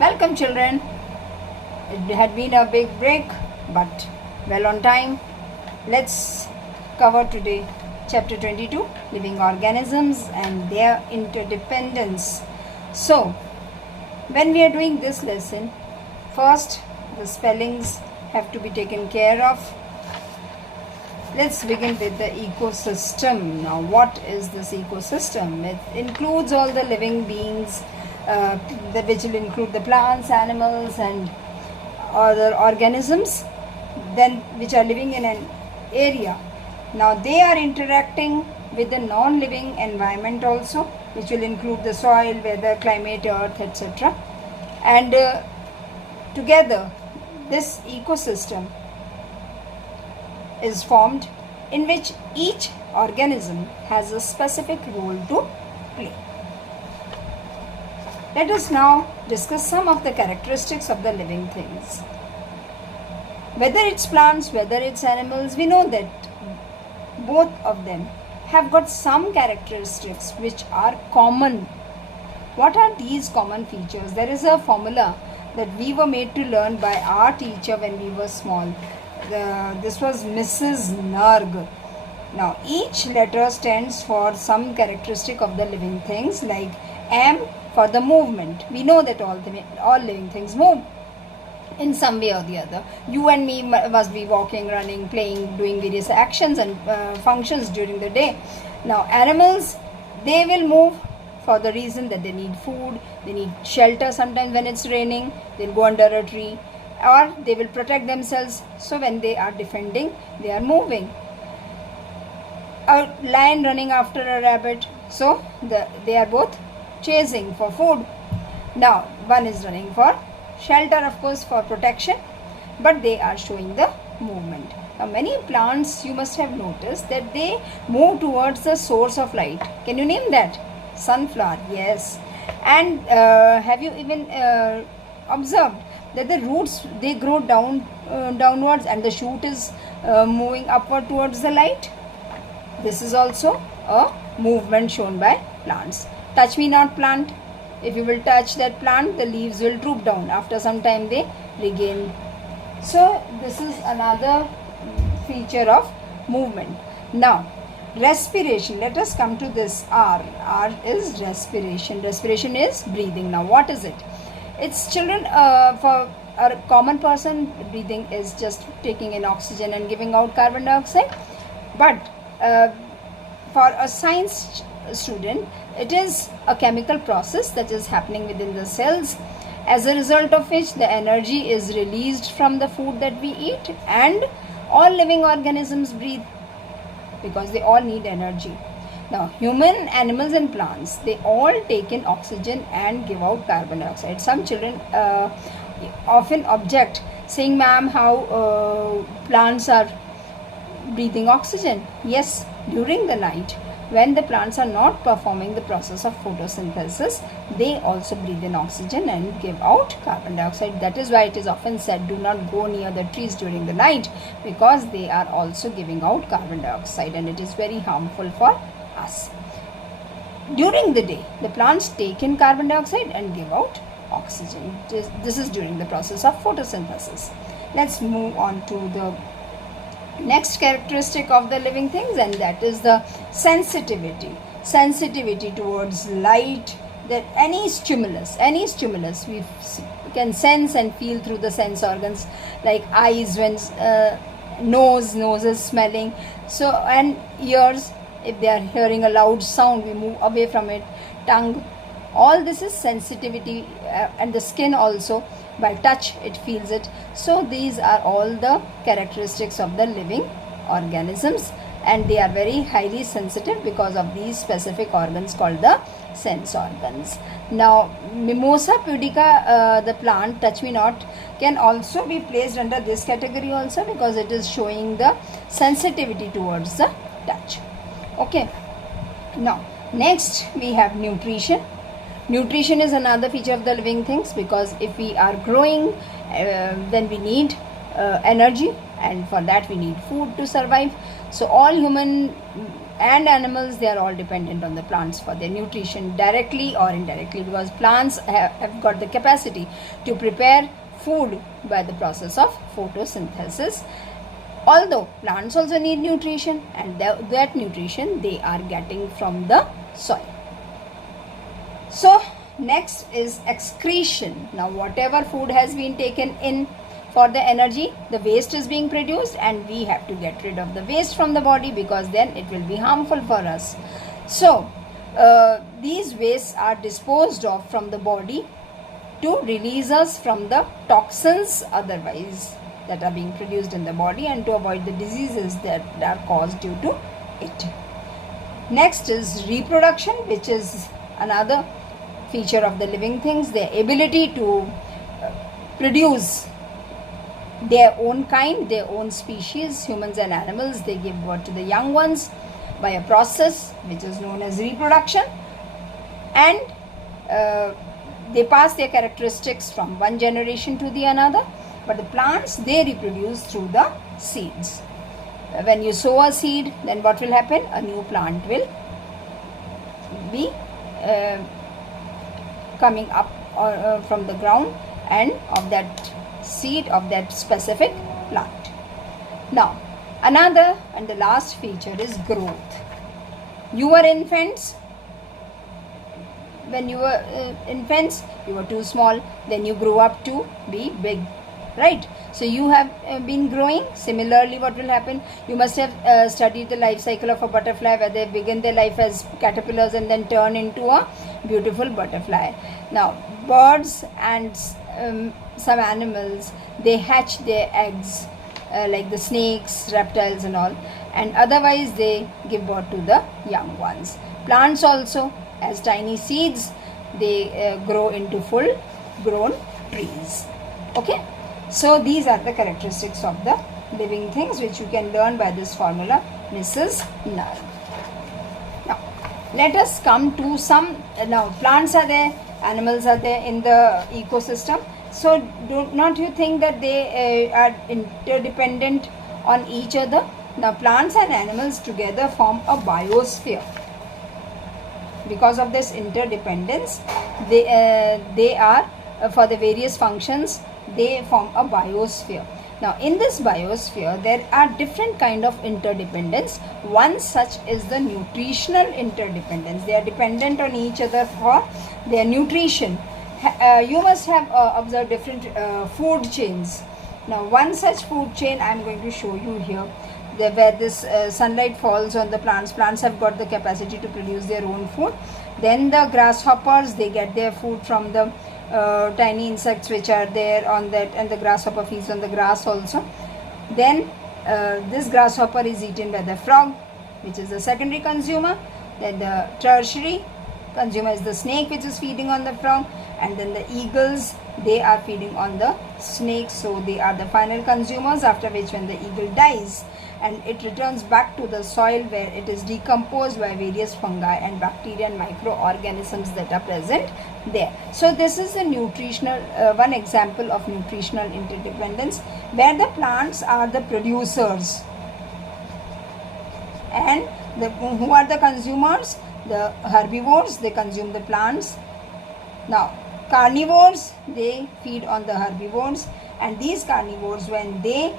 Welcome children. It had been a big break but well on time. Let's cover today chapter 22, living organisms and their interdependence. So when we are doing this lesson, first the spellings have to be taken care of. Let's begin with the ecosystem. Now what is this ecosystem? It includes all the living beings, which will include the plants, animals and other organisms then which are living in an area. Now they are interacting with the non-living environment also, which will include the soil, weather, climate, earth, etc. And together this ecosystem is formed in which each organism has a specific role to play. Let us now discuss some of the characteristics of the living things. Whether it's plants, whether it's animals, we know that both of them have got some characteristics which are common. What are these common features? There is a formula that we were made to learn by our teacher when we were small. This was Mrs. Narg. Now each letter stands for some characteristic of the living things, like M for the movement. We know that all living things move in some way or the other. You and me must be walking, running, playing, doing various actions and functions during the day. Now animals, they will move for the reason that they need food, they need shelter. Sometimes when it's raining, they'll go under a tree, or they will protect themselves. So when they are defending, they are moving. A lion running after a rabbit, so they are both chasing for food. Now one is running for shelter, of course, for protection, but they are showing the movement. Now many plants, you must have noticed that they move towards the source of light. Can you name that? Sunflower, yes. And have you even observed that the roots, they grow downwards and the shoot is moving upward towards the light? This is also a movement shown by plants. Touch me not plant. If you will touch that plant, the leaves will droop down. After some time they regain. So this is another feature of movement. Now respiration. Let us come to this R. R is respiration. Respiration is breathing. Now what is it? It's children, for a common person, breathing is just taking in oxygen and giving out carbon dioxide. But for a science student, it is a chemical process that is happening within the cells, as a result of which the energy is released from the food that we eat, and all living organisms breathe because they all need energy. Now human, animals and plants, they all take in oxygen and give out carbon dioxide. Some children often object, saying, ma'am, how plants are breathing oxygen? Yes, during the night, when the plants are not performing the process of photosynthesis, they also breathe in oxygen and give out carbon dioxide. That is why it is often said, do not go near the trees during the night, because they are also giving out carbon dioxide and it is very harmful for us. During the day, the plants take in carbon dioxide and give out oxygen. This is during the process of photosynthesis. Let's move on to the next characteristic of the living things, and that is the sensitivity. Sensitivity towards light, that any stimulus we can sense and feel through the sense organs, like eyes when nose is smelling, so, and ears, if they are hearing a loud sound, we move away from it. Tongue, all this is sensitivity, and the skin also, by touch it feels it. So these are all the characteristics of the living organisms, and they are very highly sensitive because of these specific organs called the sense organs. Now Mimosa pudica, the plant, touch me not, can also be placed under this category also, because it is showing the sensitivity towards the touch. Okay, now next we have nutrition. Nutrition is another feature of the living things, because if we are growing, then we need energy, and for that we need food to survive. So all human and animals, they are all dependent on the plants for their nutrition, directly or indirectly, because plants have got the capacity to prepare food by the process of photosynthesis. Although plants also need nutrition, and that nutrition they are getting from the soil. So next is excretion. Now whatever food has been taken in for the energy, the waste is being produced, and we have to get rid of the waste from the body, because then it will be harmful for us. So these wastes are disposed of from the body to release us from the toxins otherwise that are being produced in the body, and to avoid the diseases that are caused due to it. Next is reproduction, which is another feature of the living things, their ability to produce their own kind, their own species. Humans and animals, they give birth to the young ones by a process which is known as reproduction, and they pass their characteristics from one generation to the another. But the plants, they reproduce through the seeds. When you sow a seed, then what will happen? A new plant will be coming up from the ground, and of that seed of that specific plant. Now another and the last feature is growth. You were infants. When you were infants, you were too small, then you grew up to be big, right? So you have been growing. Similarly, what will happen? You must have studied the life cycle of a butterfly, where they begin their life as caterpillars and then turn into a beautiful butterfly. Now birds and some animals, they hatch their eggs, like the snakes, reptiles and all, and otherwise they give birth to the young ones. Plants also, as tiny seeds, they grow into full grown trees. Okay, so these are the characteristics of the living things, which you can learn by this formula, Mrs. Null. Now let us come to some. Now plants are there, animals are there in the ecosystem. So do not you think that they are interdependent on each other? Now plants and animals together form a biosphere. Because of this interdependence, they are for the various functions, they form a biosphere. Now in this biosphere, there are different kind of interdependence. One such is the nutritional interdependence. They are dependent on each other for their nutrition. You must have observed different food chains. Now one such food chain I am going to show you here, where this sunlight falls on the plants. Plants have got the capacity to produce their own food. Then the grasshoppers, they get their food from the tiny insects which are there on that, and the grasshopper feeds on the grass also. Then this grasshopper is eaten by the frog, which is the secondary consumer. Then the tertiary consumer is the snake, which is feeding on the frog, and then the eagles, they are feeding on the snake, so they are the final consumers. After which, when the eagle dies, and it returns back to the soil, where it is decomposed by various fungi and bacteria and microorganisms that are present there. So this is the nutritional one example of nutritional interdependence, where the plants are the producers, and who are the consumers? The herbivores, they consume the plants. Now carnivores, they feed on the herbivores, and these carnivores, when they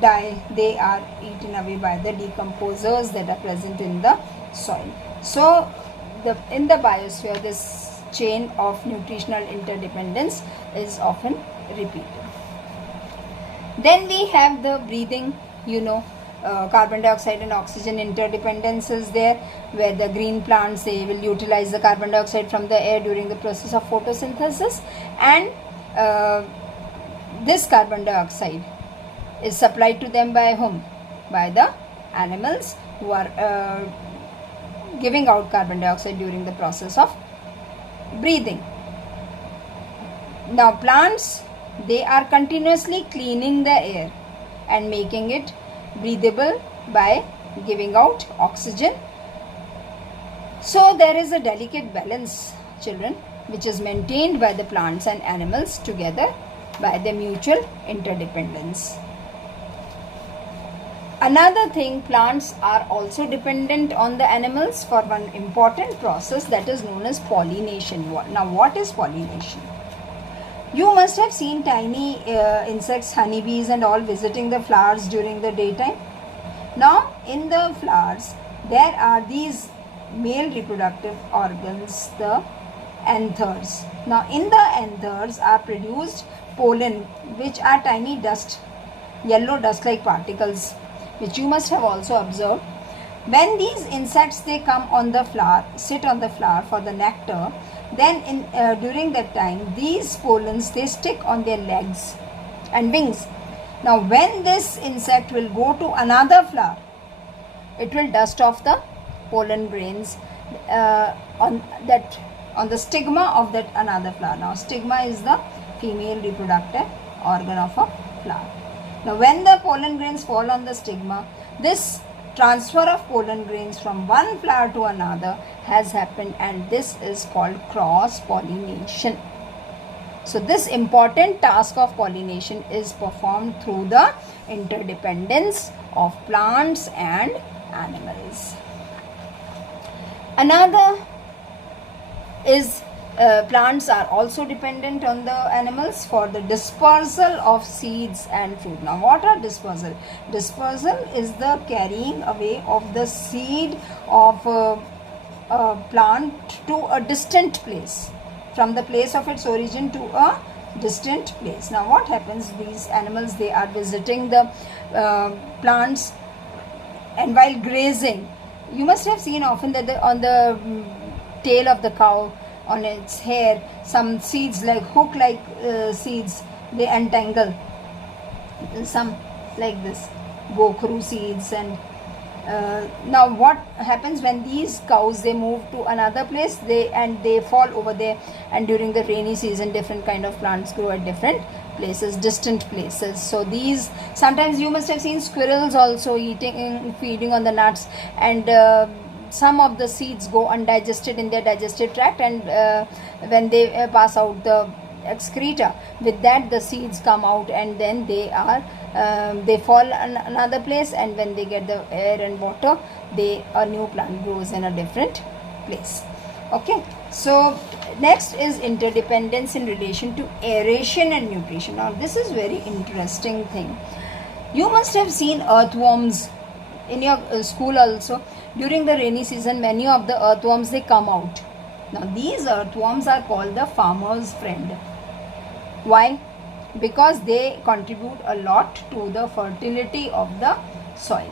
die, they are eaten away by the decomposers that are present in the soil. So in the biosphere, this chain of nutritional interdependence is often repeated. Then we have the breathing, carbon dioxide and oxygen interdependence is there, where the green plants, they will utilize the carbon dioxide from the air during the process of photosynthesis, and this carbon dioxide is supplied to them by whom? By the animals, who are giving out carbon dioxide during the process of breathing. Now plants, they are continuously cleaning the air and making it breathable by giving out oxygen. So there is a delicate balance, children, which is maintained by the plants and animals together by their mutual interdependence. Another thing, plants are also dependent on the animals for one important process that is known as pollination. Now, what is pollination? You must have seen tiny insects, honeybees and all visiting the flowers during the daytime. Now, in the flowers, there are these male reproductive organs, the anthers. Now, in the anthers are produced pollen, which are tiny dust, yellow dust-like particles, which you must have also observed. When these insects, they come on the flower, sit on the flower for the nectar, then during that time, these pollens, they stick on their legs and wings. Now, when this insect will go to another flower, it will dust off the pollen grains on the stigma of that another flower. Now, stigma is the female reproductive organ of a flower. Now, when the pollen grains fall on the stigma, this transfer of pollen grains from one flower to another has happened, and this is called cross pollination. So, this important task of pollination is performed through the interdependence of plants and animals. Another is plants are also dependent on the animals for the dispersal of seeds and fruit. Now, what are dispersal? Dispersal is the carrying away of the seed of a plant to a distant place, from the place of its origin to a distant place. Now, what happens? These animals, they are visiting the plants, and while grazing, you must have seen often that on the tail of the cow, on its hair, some seeds like hook-like seeds, they untangle. Some like this, gokru seeds. And now what happens when these cows, they move to another place, they fall over there, and during the rainy season, different kind of plants grow at different places, distant places. So these, sometimes you must have seen squirrels also feeding on the nuts, and some of the seeds go undigested in their digestive tract, and when they pass out the excreta, with that the seeds come out, and then they fall in another place, and when they get the air and water, a new plant grows in a different place. Okay, so next is interdependence in relation to aeration and nutrition. Now, this is very interesting thing. You must have seen earthworms in your school also. During the rainy season, many of the earthworms, they come out. Now, these earthworms are called the farmer's friend. Why? Because they contribute a lot to the fertility of the soil.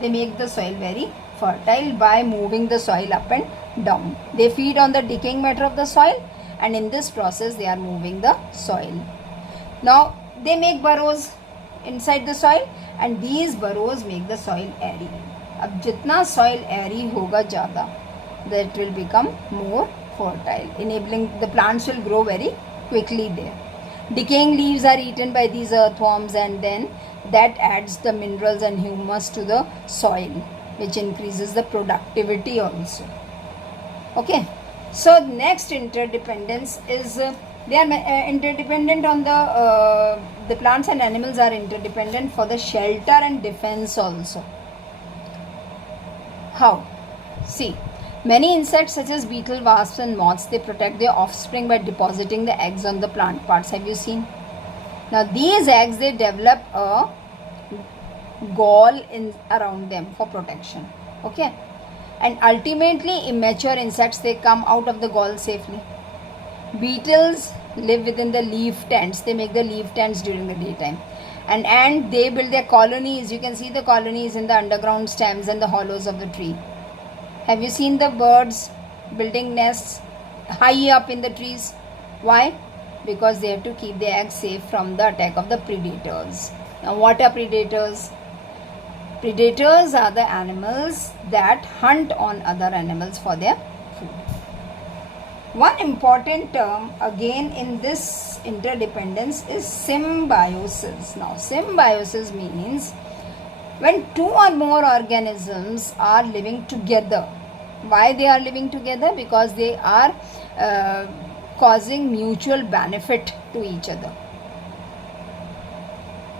They make the soil very fertile by moving the soil up and down. They feed on the decaying matter of the soil, and in this process, they are moving the soil. Now, they make burrows inside the soil, and these burrows make the soil airy. अब जितना soil airy होगा ज़्यादा, that will become more fertile, enabling the plants will grow very quickly there. Decaying leaves are eaten by these earthworms, and then that adds the minerals and humus to the soil, which increases the productivity also. Okay, so next interdependence is they are interdependent on the plants and animals are interdependent for the shelter and defense also. How? See, many insects such as beetle, wasps and moths, they protect their offspring by depositing the eggs on the plant parts. Have you seen? Now, these eggs, they develop a gall around them for protection. Okay, and ultimately immature insects, they come out of the gall safely. Beetles live within the leaf tents. They make the leaf tents during the daytime. And they build their colonies. You can see the colonies in the underground stems and the hollows of the tree. Have you seen the birds building nests high up in the trees? Why? Because they have to keep their eggs safe from the attack of the predators. Now, what are predators? Predators are the animals that hunt on other animals for their food. One important term again in this interdependence is symbiosis. Now, symbiosis means when two or more organisms are living together. Why they are living together? Because they are causing mutual benefit to each other.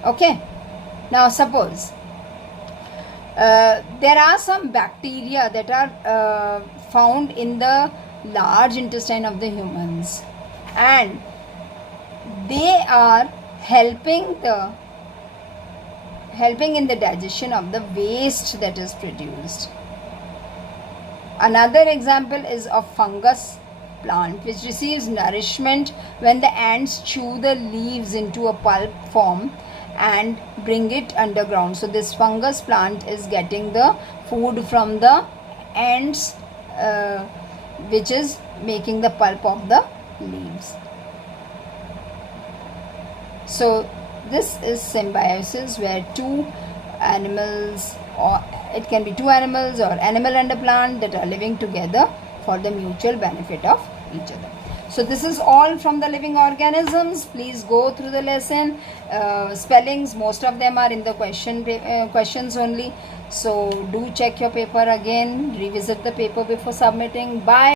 Okay. Now, suppose There are some bacteria that are found in the large intestine of the humans, and they are helping in the digestion of the waste that is produced. Another example is a fungus plant which receives nourishment when the ants chew the leaves into a pulp form and bring it underground. So this fungus plant is getting the food from the ants, which is making the pulp of the leaves. So this is symbiosis, where two animals, or it can be two animals or animal and a plant, that are living together for the mutual benefit of each other. So this is all from the living organisms. Please go through the lesson. Spellings, most of them are in the questions only. So do check your paper again. Revisit the paper before submitting. Bye.